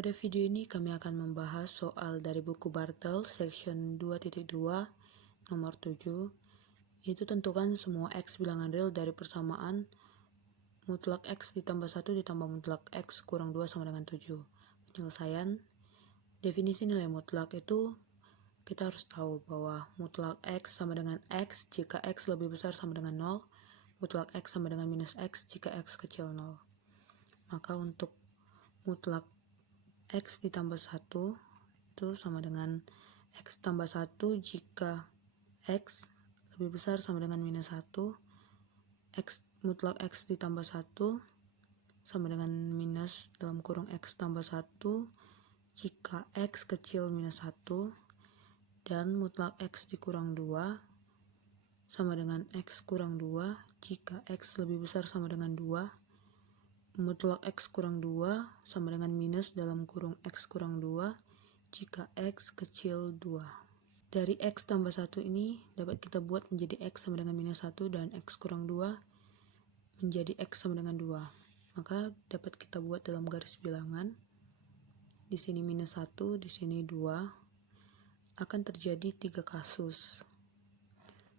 Pada video ini kami akan membahas soal dari buku Bartel section 2.2 nomor 7, yaitu tentukan semua X bilangan real dari persamaan mutlak X ditambah 1 ditambah mutlak X kurang 2 sama dengan 7. Penyelesaian. Definisi nilai mutlak itu kita harus tahu bahwa mutlak X sama dengan X jika X lebih besar sama dengan 0, mutlak X sama dengan minus X jika X kecil 0. Maka untuk mutlak X ditambah 1 itu sama dengan X tambah 1 jika X lebih besar sama dengan minus 1, mutlak X ditambah 1 sama dengan minus dalam kurung X tambah 1 jika X kecil minus 1, dan mutlak X dikurang 2 sama dengan X kurang 2 jika X lebih besar sama dengan 2, mutlak X kurang 2 sama dengan minus dalam kurung X kurang 2 jika X kecil 2. Dari X tambah 1 ini dapat kita buat menjadi X sama dengan minus 1 dan X kurang 2 menjadi X sama dengan 2. Maka dapat kita buat dalam garis bilangan. Di sini minus 1, di sini 2. Akan terjadi 3 kasus.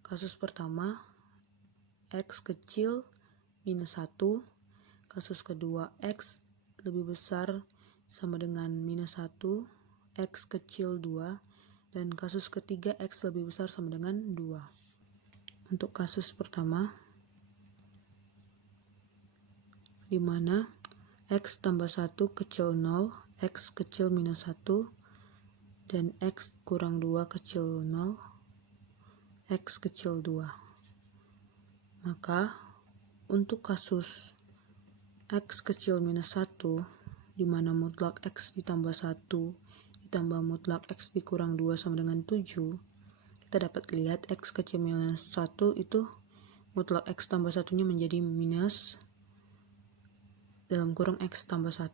Kasus pertama, X kecil minus 1. Kasus kedua, X lebih besar sama dengan minus 1, X kecil 2, dan kasus ketiga, X lebih besar sama dengan 2. Untuk kasus pertama, di mana X tambah 1 kecil 0, X kecil minus 1, dan X kurang 2 kecil 0, X kecil 2. Maka, untuk kasus X kecil minus 1, di mana mutlak X ditambah 1 ditambah mutlak X dikurang 2 sama dengan 7, kita dapat lihat X kecil minus 1 itu mutlak X tambah 1-nya menjadi minus dalam kurung X tambah 1.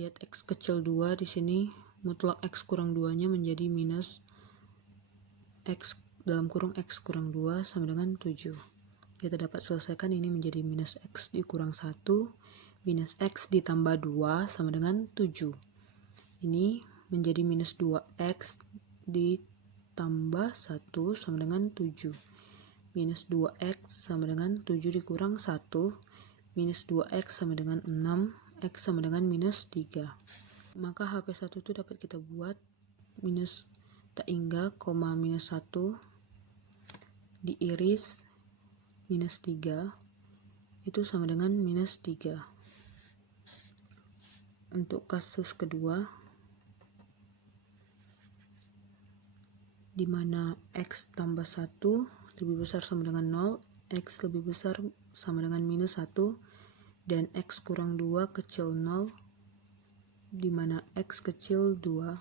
Lihat X kecil 2 di sini, mutlak X kurang 2-nya menjadi minus X dalam kurung X kurang 2 sama dengan 7. Kita dapat selesaikan ini menjadi minus X dikurang 1, minus X ditambah 2 sama dengan 7. Ini menjadi minus 2X ditambah 1 sama dengan 7. Minus 2X sama dengan 7 dikurang 1, minus 2X sama dengan 6, X sama dengan minus 3. Maka HP1 itu dapat kita buat minus tak hingga, minus 1 diiris minus 3 itu sama dengan minus 3. Untuk kasus kedua, di mana X tambah 1 lebih besar sama dengan 0, X lebih besar sama dengan minus 1, dan X kurang 2 kecil 0, di mana X kecil 2.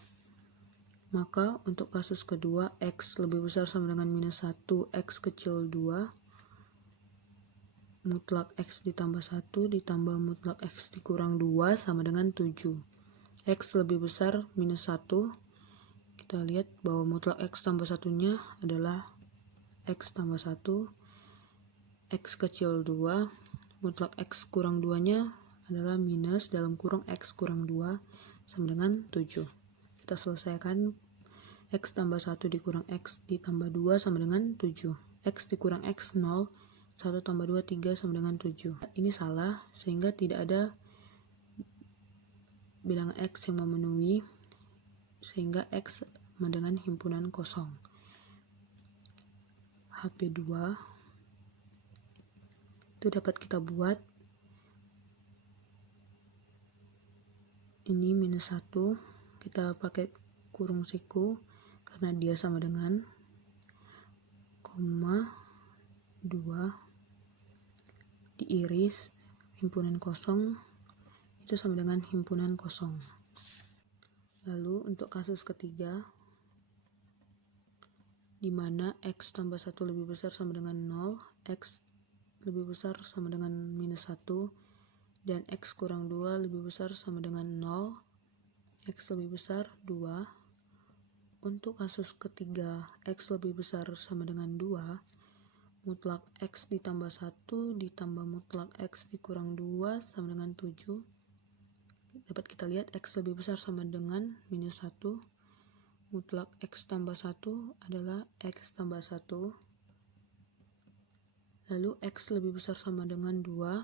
Maka untuk kasus kedua, X lebih besar sama dengan minus 1, X kecil 2, mutlak X ditambah 1 ditambah mutlak X dikurang 2 sama dengan 7. X lebih besar minus 1. Kita lihat bahwa mutlak X tambah 1-nya adalah X tambah 1. X kecil 2. Mutlak X kurang 2-nya adalah minus dalam kurung X kurang 2 sama dengan 7. Kita selesaikan X tambah 1 dikurang X ditambah 2 sama dengan 7. X dikurang X 0. 1 tambah 2, 3 sama dengan 7. Ini salah, sehingga tidak ada bilangan X yang memenuhi, sehingga X sama dengan himpunan kosong. HP2 itu dapat kita buat ini minus 1, kita pakai kurung siku karena dia sama dengan 2 diiris himpunan kosong itu sama dengan himpunan kosong. Lalu untuk kasus ketiga, di mana X tambah 1 lebih besar sama dengan 0, X lebih besar sama dengan minus 1, dan X kurang 2 lebih besar sama dengan 0, X lebih besar 2. Untuk kasus ketiga, X lebih besar sama dengan 2, mutlak X ditambah 1 ditambah mutlak X dikurang 2 sama dengan 7. dapat kita lihat X lebih besar sama dengan minus 1. Mutlak X tambah 1 adalah X tambah 1. Lalu X lebih besar sama dengan 2.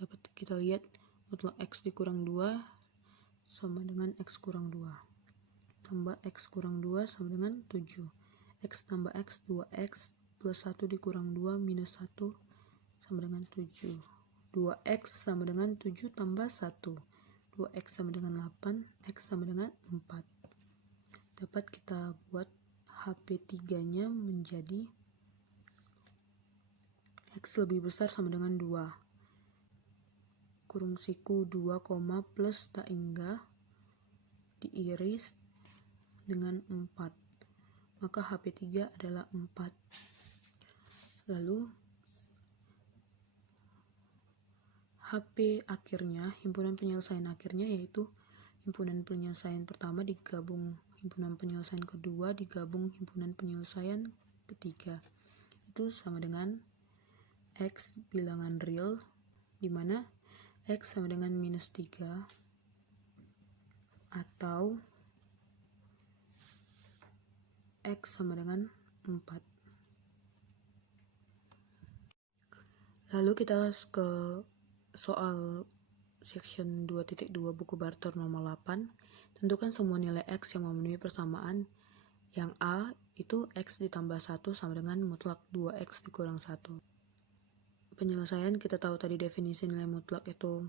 Dapat kita lihat mutlak X dikurang 2 sama dengan X kurang 2. Tambah X kurang 2 sama dengan 7. X tambah X 2X plus 1 dikurang 2 minus 1 sama dengan 7. 2X sama dengan 7 tambah 1. 2X sama dengan 8, X sama dengan 4. Dapat kita buat HP3 nya menjadi X lebih besar sama dengan 2. Kurung siku 2, plus tak hingga diiris dengan 4. Maka HP3 adalah 4. Lalu HP akhirnya, himpunan penyelesaian akhirnya yaitu himpunan penyelesaian pertama digabung himpunan penyelesaian kedua digabung himpunan penyelesaian ketiga. Itu sama dengan X bilangan real, di mana X sama dengan minus 3 atau X sama dengan 4. Lalu kita ke soal section 2.2 buku Barter nomor 8. Tentukan semua nilai X yang memenuhi persamaan. Yang A itu X ditambah 1 sama dengan mutlak 2X dikurang 1. Penyelesaian kita tahu tadi definisi nilai mutlak itu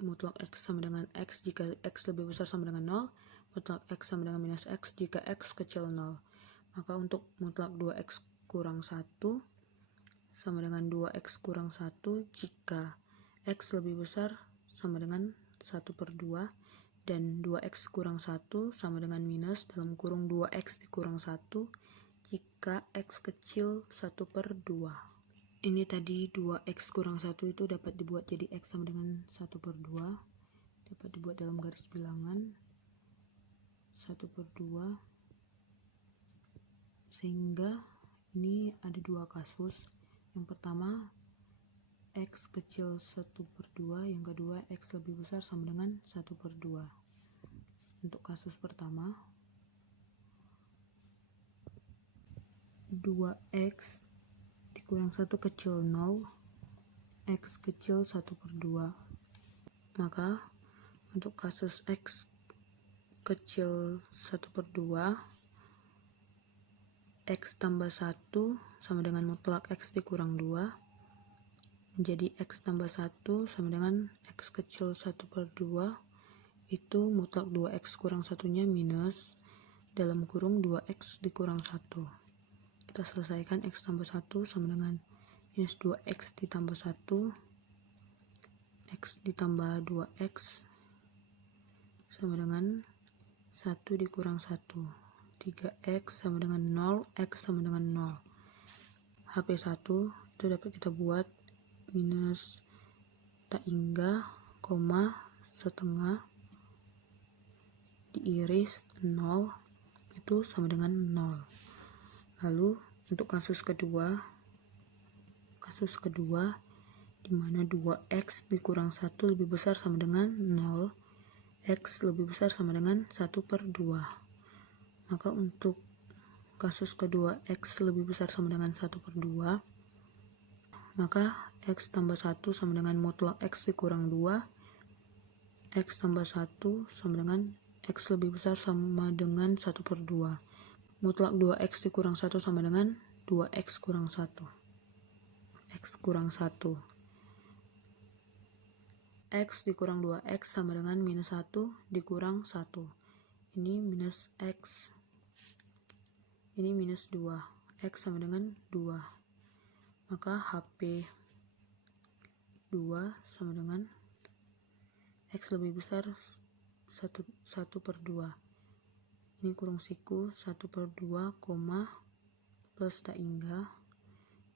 mutlak X sama dengan X jika X lebih besar sama dengan 0, mutlak X sama dengan minus X jika X kecil 0. Maka untuk mutlak 2X kurang 1 sama dengan 2X kurang 1 jika X lebih besar sama dengan 1/2 dan 2X kurang 1 sama dengan minus dalam kurung 2X dikurang 1 jika X kecil 1/2. Ini tadi 2X kurang 1 itu dapat dibuat jadi X sama dengan 1/2, dapat dibuat dalam garis bilangan 1/2, sehingga ini ada dua kasus. Yang pertama X kecil 1/2, yang kedua X lebih besar sama dengan 1/2. Untuk kasus pertama 2X dikurang 1 kecil 0, X kecil 1/2. Maka untuk kasus X kecil 1/2, X tambah 1 sama dengan mutlak X dikurang 2 menjadi X tambah 1 sama dengan X kecil 1/2, itu mutlak 2X kurang 1-nya minus dalam kurung 2X dikurang 1. Kita selesaikan X tambah 1 sama dengan minus 2X ditambah 1, X ditambah 2X sama dengan 1 dikurang 1. 3X sama dengan 0, X sama dengan 0. HP1 itu dapat kita buat minus tak hingga, koma, setengah, diiris 0, itu sama dengan 0. Lalu untuk kasus kedua di mana 2X dikurang 1 lebih besar sama dengan 0, X lebih besar sama dengan 1/2. Maka untuk kasus kedua X lebih besar sama dengan 1/2, maka X tambah 1 sama dengan mutlak X dikurang 2, X tambah 1 sama dengan X lebih besar sama dengan 1/2. Mutlak 2X dikurang 1 sama dengan 2X kurang 1. X kurang 1. X dikurang 2X sama dengan minus 1 dikurang 1. Ini minus X. Ini minus 2. X sama dengan 2. Maka HP 2 sama dengan X lebih besar 1/2. Ini kurung siku 1/2, koma, plus tak hingga,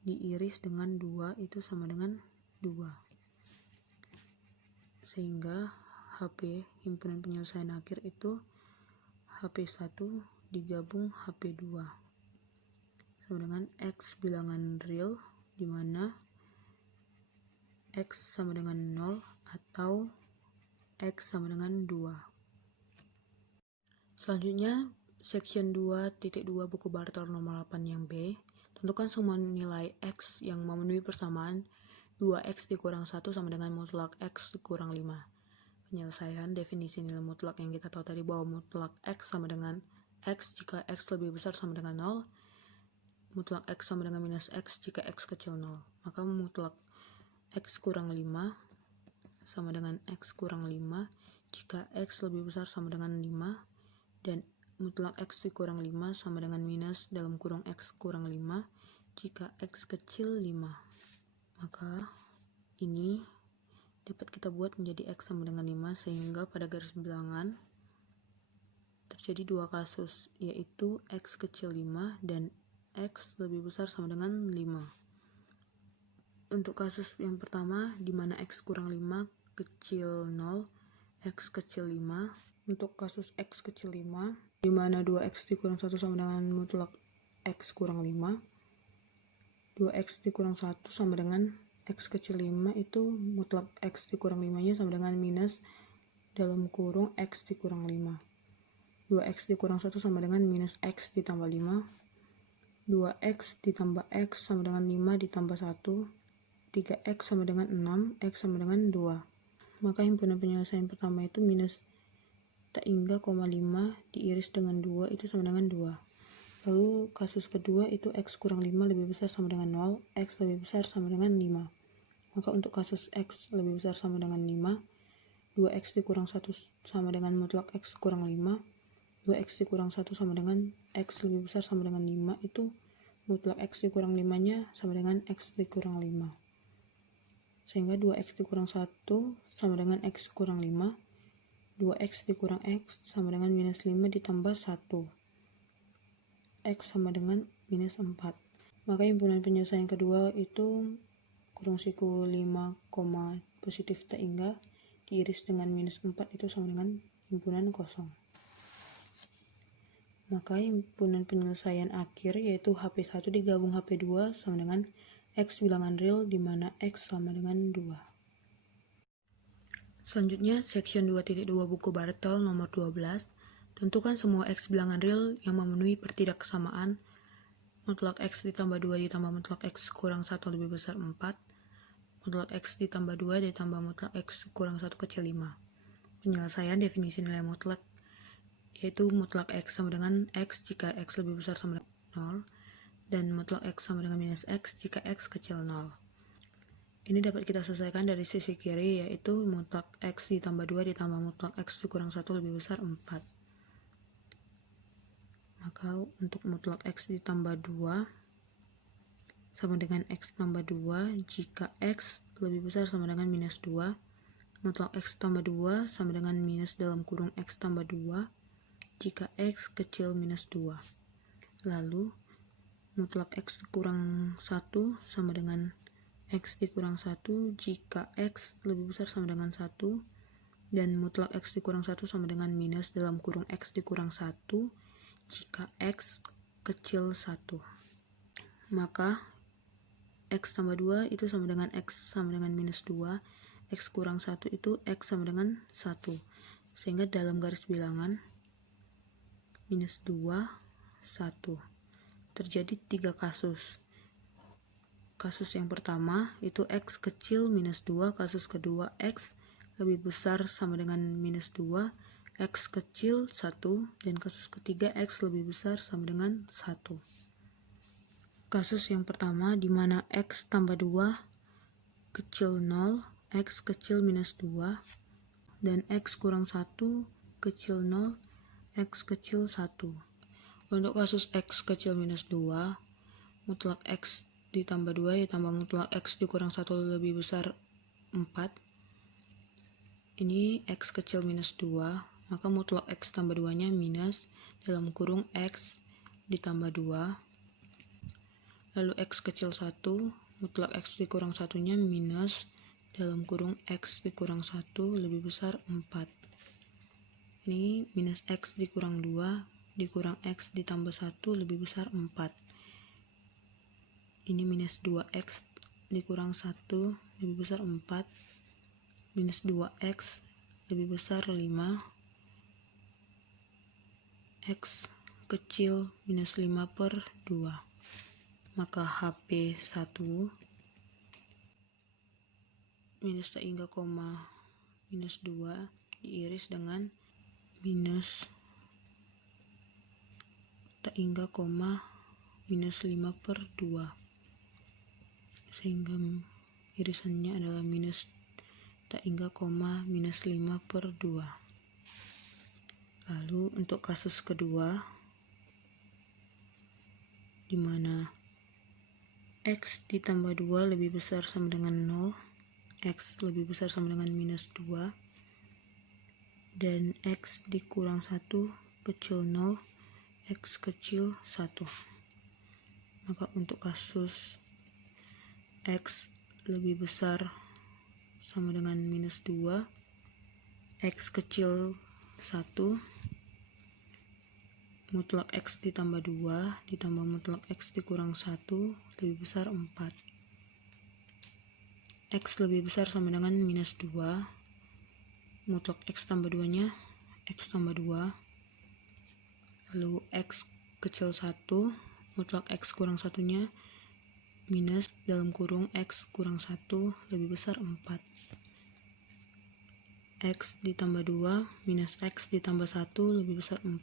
diiris dengan 2 itu sama dengan 2. Sehingga HP himpunan penyelesaian akhir itu HP1 digabung HP2 sama dengan X bilangan real, di mana X sama dengan 0 atau X sama dengan 2. Selanjutnya, section 2.2 buku Bartel nomor 8 yang B. Tentukan semua nilai X yang memenuhi persamaan 2X dikurang 1 sama dengan mutlak X dikurang 5. Penyelesaian definisi nilai mutlak yang kita tahu tadi bahwa mutlak X sama dengan X jika X lebih besar sama dengan 0. Mutlak X sama dengan minus X jika X kecil 0. Maka mutlak X kurang 5 sama dengan X kurang 5 jika X lebih besar sama dengan 5. Dan mutlak X dikurang 5 sama dengan minus dalam kurung X kurang 5 jika X kecil 5. Maka ini dapat kita buat menjadi X sama dengan 5 sehingga pada garis bilangan terjadi dua kasus, yaitu X kecil 5 dan X lebih besar sama dengan 5. Untuk kasus yang pertama di mana X kurang 5 kecil 0, X kecil 5. Untuk kasus X kecil 5 di mana 2X dikurang 1 sama dengan mutlak X kurang 5. 2X dikurang 1 sama dengan X kecil 5 itu mutlak X dikurang 5 nya sama dengan minus dalam kurung X dikurang 5. 2X dikurang 1 sama dengan minus X ditambah 5. 2X ditambah X sama dengan 5 ditambah 1. 3X sama dengan 6, X sama dengan 2. Maka himpunan penyelesaian pertama itu minus tak hingga, 5 diiris dengan 2 itu sama dengan 2. Lalu kasus kedua itu X kurang 5 lebih besar sama dengan 0, X lebih besar sama dengan 5. Maka untuk kasus X lebih besar sama dengan 5, 2X dikurang 1 sama dengan mutlak X kurang 5, 2X dikurang 1 sama dengan X lebih besar sama dengan 5 itu mutlak X dikurang 5 nya sama dengan X dikurang 5. Sehingga 2X dikurang 1 sama dengan X kurang 5, 2X dikurang X sama dengan minus 5 ditambah 1. X sama dengan minus 4. Maka himpunan penyelesaian kedua itu kurung siku 5, positif tak hingga diiris dengan minus 4 itu sama dengan himpunan kosong. Maka himpunan penyelesaian akhir yaitu HP1 digabung HP2 sama dengan X bilangan real di mana X sama dengan 2. Selanjutnya section 2.2 buku Bartel nomor 12. Tentukan semua X bilangan real yang memenuhi pertidaksamaan mutlak X ditambah 2 ditambah mutlak X kurang 1 lebih besar 4, mutlak X ditambah 2 ditambah mutlak X kurang 1 kecil 5. Penyelesaian definisi nilai mutlak yaitu mutlak X sama dengan X jika X lebih besar sama dengan 0 dan mutlak X sama dengan minus X jika X kecil 0. Ini dapat kita selesaikan dari sisi kiri yaitu mutlak X ditambah 2 ditambah mutlak X dikurang 1 lebih besar 4. Maka untuk mutlak X ditambah 2 sama dengan X tambah 2 jika X lebih besar sama dengan minus 2. Mutlak X tambah 2 sama dengan minus dalam kurung X tambah 2 jika X kecil minus 2. Lalu mutlak X dikurang 1 sama dengan X dikurang 1 jika X lebih besar sama dengan 1. Dan mutlak X dikurang 1 sama dengan minus dalam kurung X dikurang 1 jika X kecil 1. Maka X tambah 2 itu sama dengan X sama dengan minus 2. X kurang 1 itu X sama dengan 1. Sehingga dalam garis bilangan minus 2, 1. Terjadi 3 kasus. Kasus yang pertama itu X kecil minus 2. Kasus kedua X lebih besar sama dengan minus 2. X kecil 1, dan kasus ketiga X lebih besar sama dengan 1. Kasus yang pertama di mana X tambah 2 kecil 0, X kecil minus 2, dan X kurang 1 kecil 0, X kecil 1. Untuk kasus X kecil minus 2, mutlak X ditambah 2 ditambah mutlak X dikurang 1 lebih besar 4. Ini X kecil minus 2. Maka mutlak X tambah 2 nya minus dalam kurung X ditambah 2. Lalu X kecil 1, mutlak X dikurang 1 nya minus dalam kurung X dikurang 1 lebih besar 4. Ini minus X dikurang 2 dikurang X ditambah 1 lebih besar 4. Ini minus 2X dikurang 1 lebih besar 4. Minus 2X lebih besar 5, X kecil minus 5 per 2. Maka HP 1 minus tak hingga koma minus 2 diiris dengan minus tak hingga koma minus 5 per 2, sehingga irisannya adalah minus tak hingga koma minus 5 per 2. Lalu untuk kasus kedua, di mana X ditambah 2 lebih besar sama dengan 0, X lebih besar sama dengan minus 2, dan X dikurang 1 kecil 0, X kecil 1. Maka untuk kasus X lebih besar sama dengan minus 2, X kecil 1, mutlak X ditambah 2 ditambah mutlak X dikurang 1 lebih besar 4. X lebih besar sama dengan minus 2, mutlak X tambah 2 nya X tambah 2, lalu X kecil 1, mutlak X kurang 1 nya minus dalam kurung X kurang 1 lebih besar 4. X ditambah 2 minus X ditambah 1 lebih besar 4,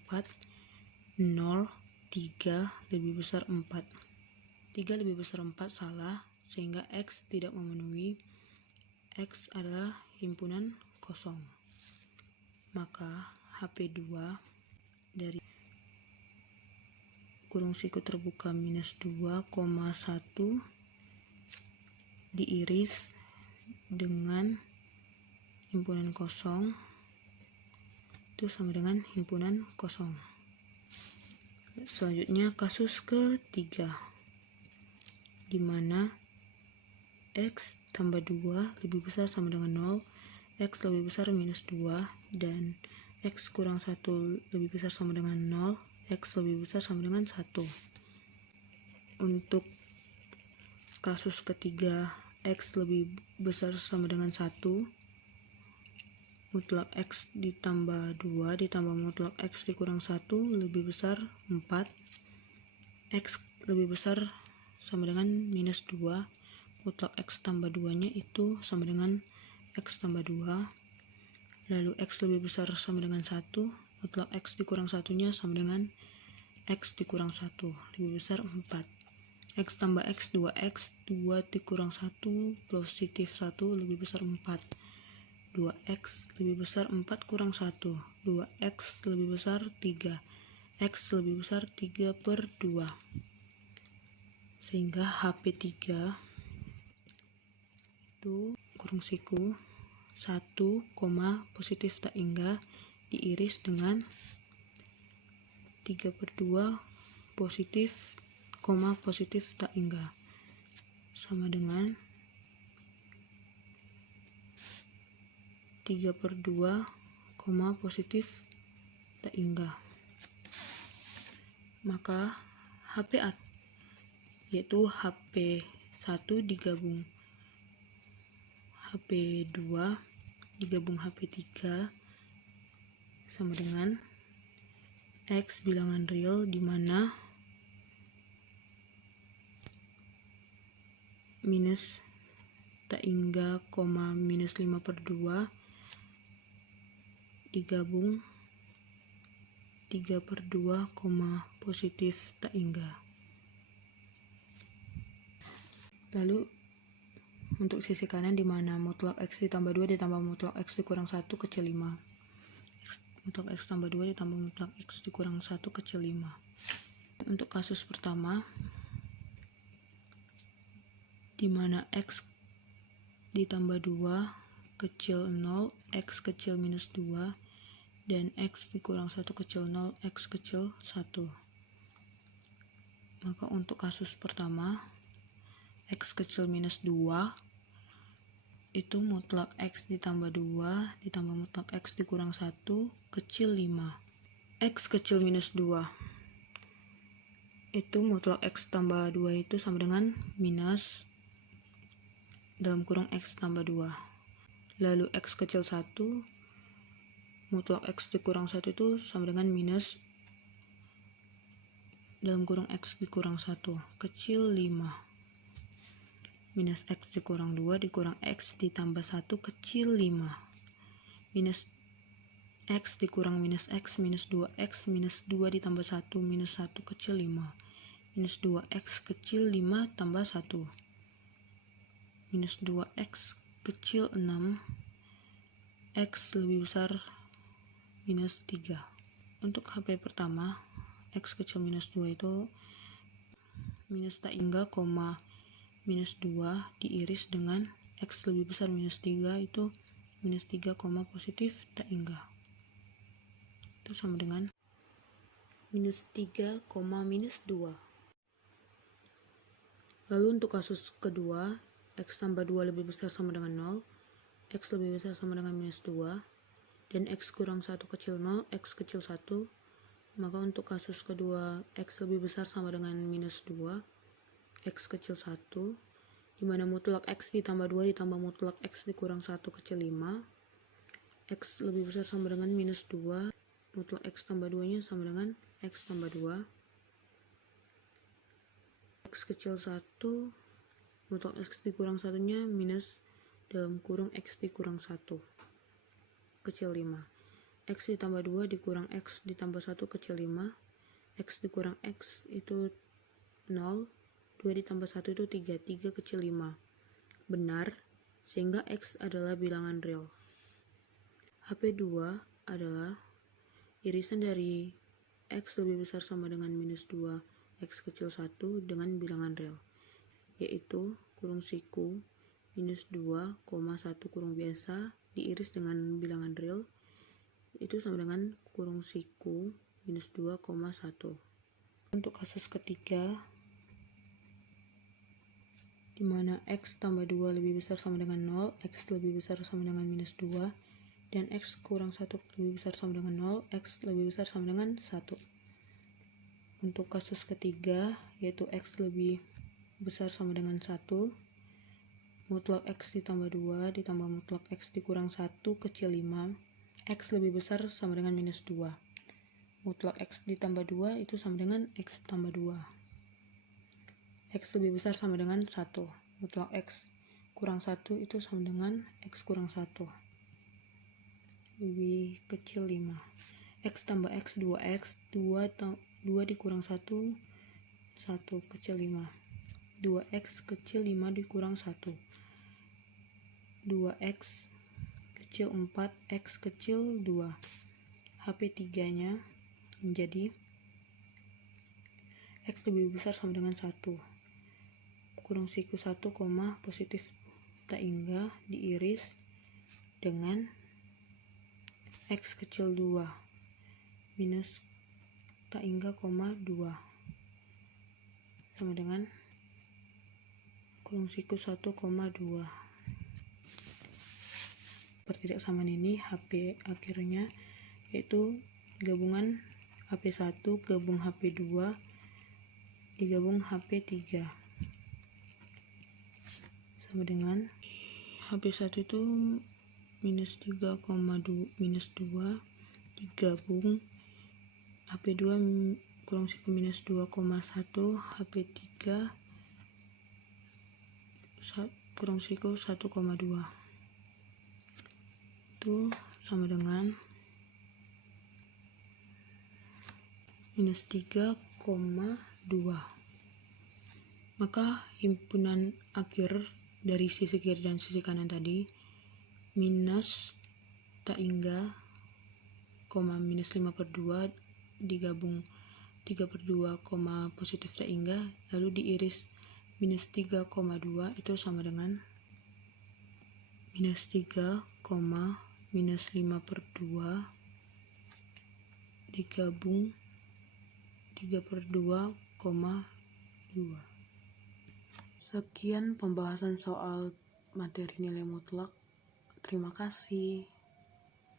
0, 3 lebih besar 4. 3 lebih besar 4 salah, sehingga X tidak memenuhi. X adalah himpunan kosong. Maka HP2 dari kurung siku terbuka minus 2,1 diiris dengan himpunan kosong itu sama dengan himpunan kosong. Selanjutnya kasus ketiga, di mana X tambah 2 lebih besar sama dengan 0, X lebih besar minus 2, dan X kurang 1 lebih besar sama dengan 0, X lebih besar sama dengan 1. Untuk kasus ketiga, X lebih besar sama dengan 1, mutlak X ditambah 2 ditambah mutlak X dikurang 1 lebih besar 4, X lebih besar sama dengan minus 2, mutlak X tambah 2 nya itu sama dengan X tambah 2, lalu X lebih besar sama dengan 1, mutlak X dikurang 1 nya sama dengan X dikurang 1 lebih besar 4, X tambah X 2X, 2 dikurang 1 positif 1 lebih besar 4, 2X lebih besar 4 kurang 1, 2X lebih besar 3, X lebih besar 3 per 2, sehingga HP3 itu kurung siku 1, positif tak hingga diiris dengan 3 per 2 positif, positif tak hingga sama dengan 3 per 2, positif tak hingga. Maka HP yaitu HP1 digabung HP2 digabung HP3 sama dengan X bilangan real, di mana minus tak hingga koma minus 5 per 2 digabung 3 per 2, positif tak hingga. Lalu untuk sisi kanan, di mana mutlak X ditambah 2 ditambah mutlak X dikurang 1 kecil 5, mutlak X tambah 2 ditambah mutlak X dikurang 1 kecil 5. Untuk kasus pertama, di mana X ditambah 2 kecil 0, X kecil minus 2, dan X dikurang 1 kecil 0, X kecil 1. Maka untuk kasus pertama, X kecil minus 2 itu mutlak X ditambah 2 ditambah mutlak X dikurang 1 kecil 5. X kecil minus 2 itu mutlak X tambah 2 itu sama dengan minus dalam kurung X tambah 2. Lalu X kecil 1 mutlak X dikurang 1 itu sama dengan minus dalam kurung X dikurang 1 kecil 5 minus X dikurang 2 dikurang X ditambah 1 kecil 5 minus X dikurang minus X minus 2X minus 2 ditambah 1 minus 1 kecil 5 minus 2X kecil 5 tambah 1 minus 2X kecil 6 X lebih besar minus 3. Untuk HP pertama X kecil minus 2 itu minus tak hingga koma minus 2 diiris dengan X lebih besar minus 3 itu minus 3 koma positif tak hingga, itu sama dengan minus 3 koma minus 2. Lalu untuk kasus kedua, X tambah 2 lebih besar sama dengan 0, X lebih besar sama dengan minus 2, dan X kurang 1 kecil 0, X kecil 1, maka untuk kasus kedua X lebih besar sama dengan minus 2, X kecil 1, dimana mutlak X ditambah 2 ditambah mutlak X dikurang 1 kecil 5, X lebih besar sama dengan minus 2, mutlak X tambah 2 nya sama dengan X tambah 2, X kecil 1, mutlak X dikurang 1 nya minus dalam kurung X dikurang 1 kecil 5, X ditambah 2 dikurang X ditambah 1 kecil 5, X dikurang X itu 0, 2 ditambah 1 itu 3, 3 kecil 5, benar, sehingga X adalah bilangan real. HP2 adalah irisan dari X lebih besar sama dengan minus 2, X kecil 1 dengan bilangan real, yaitu kurung siku minus 2, 1 kurung biasa diiris dengan bilangan real, itu sama dengan kurung siku minus 2, 1. Untuk kasus ketiga, di mana X tambah 2 lebih besar sama dengan 0, X lebih besar sama dengan minus 2, dan X kurang 1 lebih besar sama dengan 0, X lebih besar sama dengan 1. Untuk kasus ketiga, yaitu X lebih besar sama dengan 1, mutlak X ditambah 2 ditambah mutlak X dikurang 1 kecil 5, X lebih besar sama dengan minus 2, mutlak X ditambah 2 itu sama dengan X tambah 2, X lebih besar sama dengan 1, mutlak X kurang 1 itu sama dengan X kurang 1 lebih kecil 5, X tambah X 2X 2 dikurang 1 1 kecil 5, 2X kecil 5 dikurang 1, 2X kecil 4, X kecil 2. HP 3 nya menjadi X lebih besar sama dengan 1, kurung siku 1, positif tak hingga diiris dengan X kecil 2 minus tak hingga 2 sama dengan kurung siku 1, 2. Pertidaksamaan ini HP akhirnya yaitu gabungan HP1 gabung HP2 digabung HP3 sama dengan HP1 itu minus 3, minus 2 digabung HP2 kurung siku minus 2, 1, HP3 kurung siku 1, 2 itu sama dengan minus 3, 2. Maka himpunan akhir dari sisi kiri dan sisi kanan tadi minus tak hingga minus 5/2 digabung 3/2 positif tak hingga lalu diiris minus 3, 2 itu sama dengan minus 3, minus 5/2 digabung 3/2, 2. Sekian pembahasan soal materi nilai mutlak. Terima kasih.